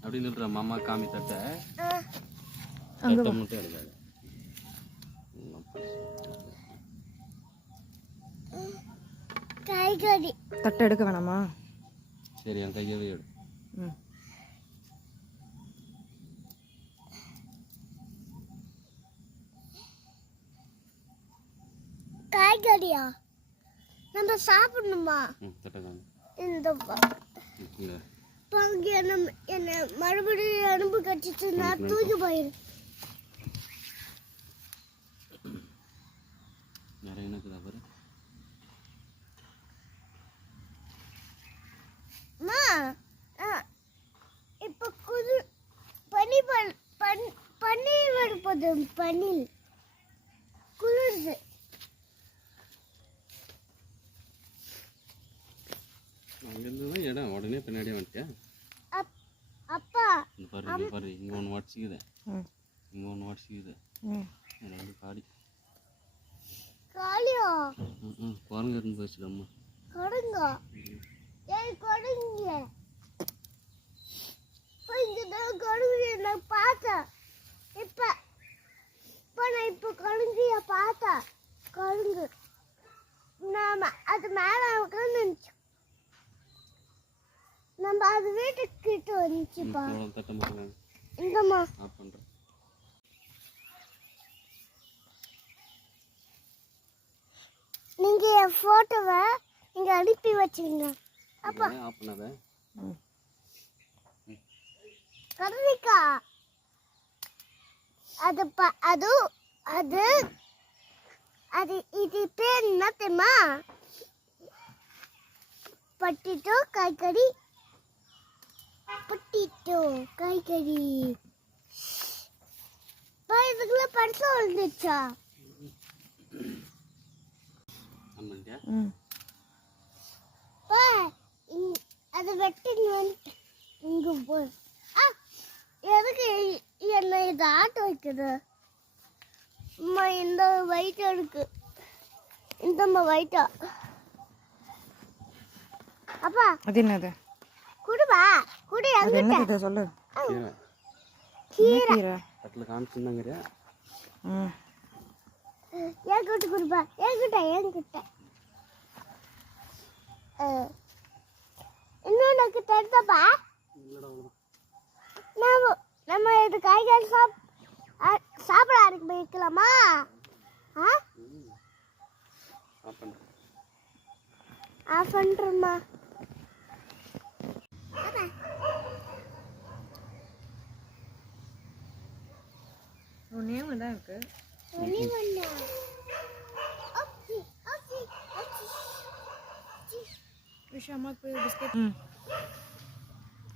அப்படி நில்ற மாமா காமி தட்டை தட்டை மட்டும் எடுக்காது. காய்கறி தட்டை எடுக்க வேணாமா? சரி என் கையவே எடு. காய்கறியா நம்ம சாப்பிடணுமா? தட்டை காமி. இந்த பங்கு என்ன மறுபடியும் அனுப்பு கட்டிட்டு நான் தூக்கி போயிரு. நிறைய எனக்குதா பாரு. அம்மா இப்ப பனி பன்னீர் வருப்பது பனில் குளிர்து. அங்கேருந்து தான் இடம் உடனே பின்னாடியே வந்துட்டியா? அப்பா பாரு பாரு இங்கே ஒன்று வாட்சிக்குது, இங்கே ஒன்று வாட்சிக்குது. அதில் வந்து காடி காலியா குரங்கு இருந்து போயிடுச்சு அம்மா. கொடுங்க ஏய் கொடுங்க. இங்கதான் கொடுங்க நான் பார்த்தேன். இப்போ நான் இப்போ கொடுங்கிய பார்த்தேன். கொடுங்க நாம அது மேலே உட்காந்துச்சு. நம்ம அது வீட்டுக்கு கிட்ட வந்துச்சுப்பா. இங்கம்மா நீங்க என் போட்டோவை இங்க அனுப்பி வச்சிருங்க. அப்பா கருணிக்கா அது அது அது அது இது பேர் என்ன தெரியுமா? பட்டிட்டோ காய்கறி. பட்டிட்டோ காய்கறி. இதுக்குள்ள பரிசு வந்துச்சா? அது வெட்டி இங்க போ. எதுக்கு என்ன இது ஆட்ட வைக்குது? அம்மா இந்த வயிற்று இருக்கு. இந்தம்மா வயிற்றா. அப்பா அது என்னது? குடுவா குடி. அது என்னது சொல்லு. கீரை கட்டில காமிச்சிருந்தாங்கறியா? ஏங்கிட்ட குடுப்பா. ஏங்கிட்ட இன்னும் எனக்கு தெரிஞ்சப்பா. நம்ம இது காய்கறி சாப்பிட ஆரம்பிக்கலாமா? ஆஃப் பண்ணுறோம்மா. நேம் தான் இருக்கு.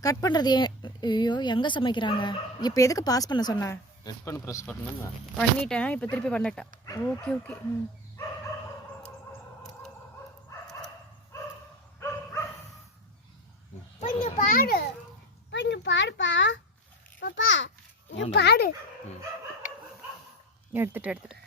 கட் பண்ணுறது ஐயோ எங்கே சமைக்கிறாங்க? இப்போ எதுக்கு பாஸ் பண்ண சொன்னேன்? ரெட் பண்ணி ப்ரெஸ் பண்ணா பண்ணிட்டேன். இப்போ திருப்பி பண்ணிட்டேன். Okay okay. கொஞ்சம் பாடு. கொஞ்சம் பாடுப்பா. பாப்பா இங்க பாடு. எடுத்துட்டு